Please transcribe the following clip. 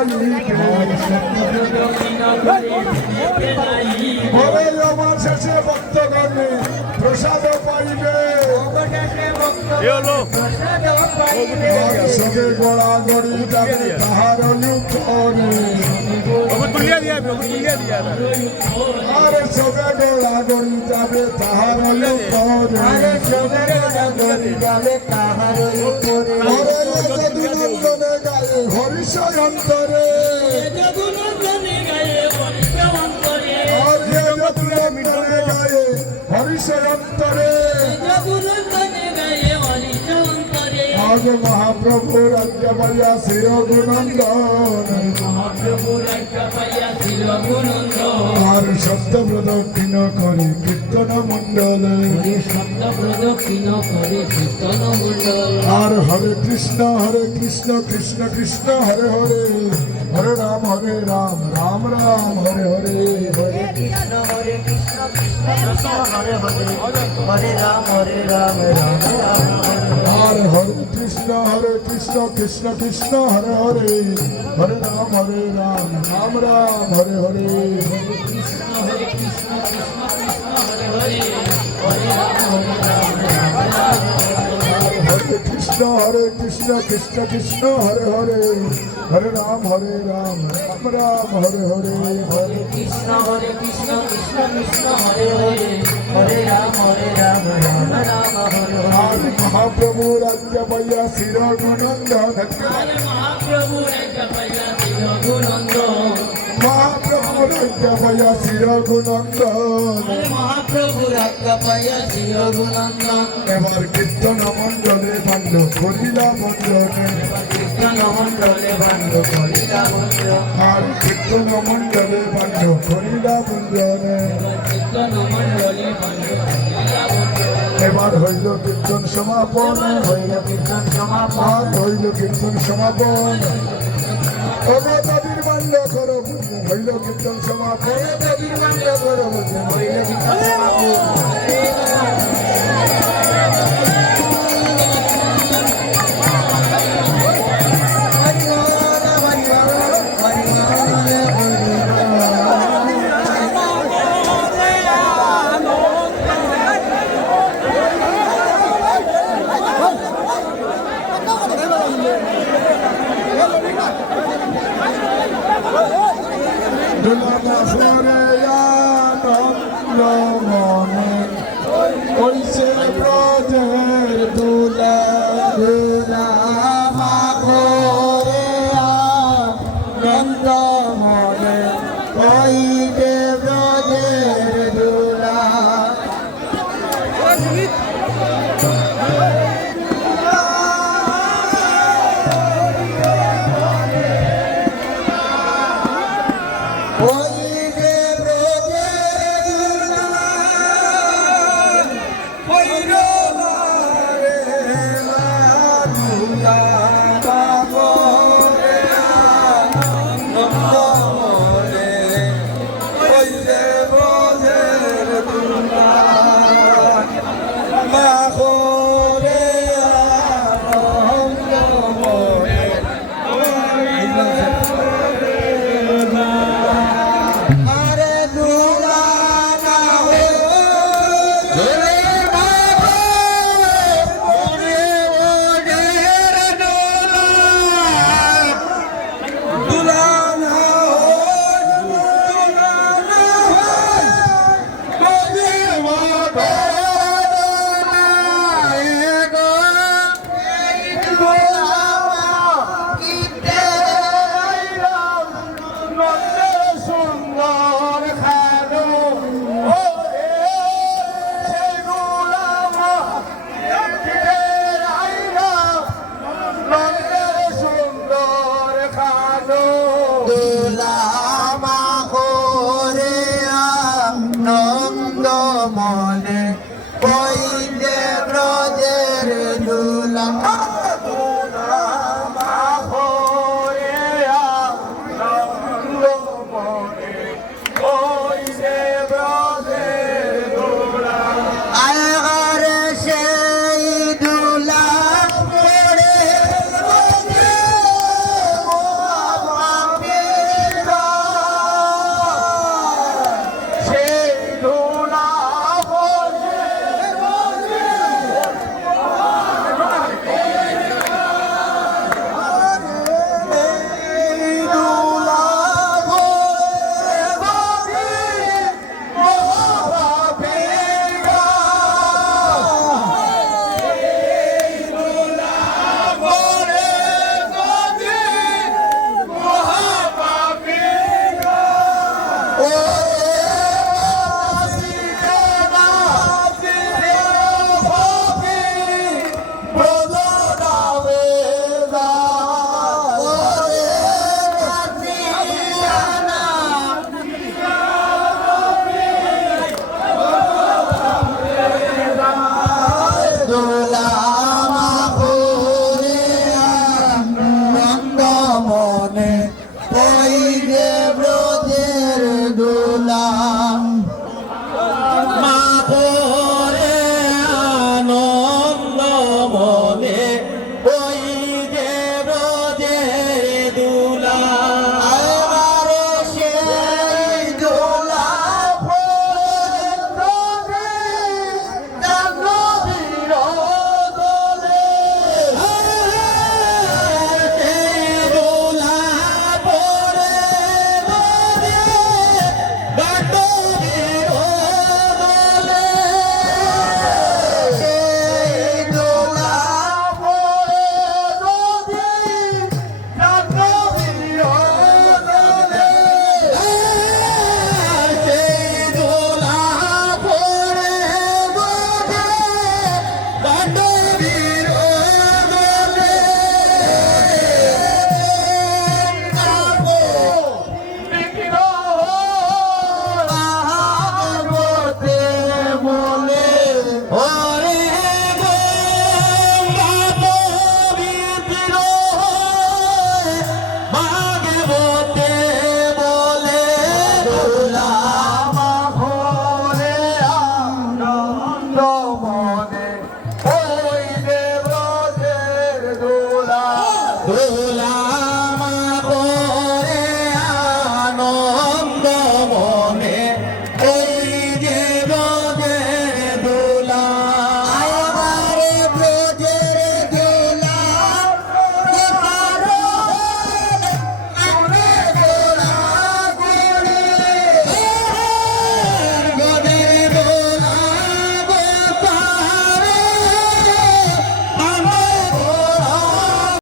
বলে আমার শেষে ভক্তগণ প্রসাদ পাইবে সবে গোড়া গড়ি যাবে তাহার আরে সবে গোড়া গড়ি যাবে তাহার যদুনন্দনে গায়ে হরিষয় অন্তরে হরিষয় অন্তরে আজ মহাপ্রভু রাজ্য পাইয়া শির আর শব্দ প্রদক্ষিণ করে কীর্তন মণ্ডলে আর হরে কৃষ্ণ কৃষ্ণ কৃষ্ণ হরে হরে হরে রাম রাম রাম হরে হরে হরে কৃষ্ণ কৃষ্ণ হরে হরে হরে রাম রাম রাম আর হরে কৃষ্ণ কৃষ্ণ কৃষ্ণ হরে হরে হরে রাম রাম রাম হরে হরে হরে কৃষ্ণ কৃষ্ণ কৃষ্ণ হরে হরে হরে রাম রাম রাম হরে হরে হরে কৃষ্ণ কৃষ্ণ কৃষ্ণ হরে হরে হরে রাম রাম রাম হরে আর মহাপ্রভু রাজ্য পাইয়া শির গুণন্দন মহাপ্রভু রাজ্য পাইয়া শির গুণন্দন মহাপ্রভু রাজ্য পাইয়া শির গুণন্দন মহাপ্রভু রাজ্য পাইয়া শির গুণন্দন এবার কীর্তন মণ্ডলে ভাণ্ড করিলা বন্দনে কীর্তন মণ্ডলে ভাণ্ড করিলা বন্দন আর কীর্তন মণ্ডলে ভাণ্ড করিলা বন্দনে কীর্তন মণ্ডলে ভাণ্ড করিলা বন্দন এবার হইল কীর্তন সমাপন হইল কীর্তন সমাপন হইল কীর্তন সমাপন দাদির মান্য করো হইল কীর্তন সমাপন দাদির মান্য করো হইল কীর্তন সমাপন ওইসে ব্রজের দুলা দুলা মাগরে আনন্দ মনে কইবে ব্রজের দুলা Oh দোলা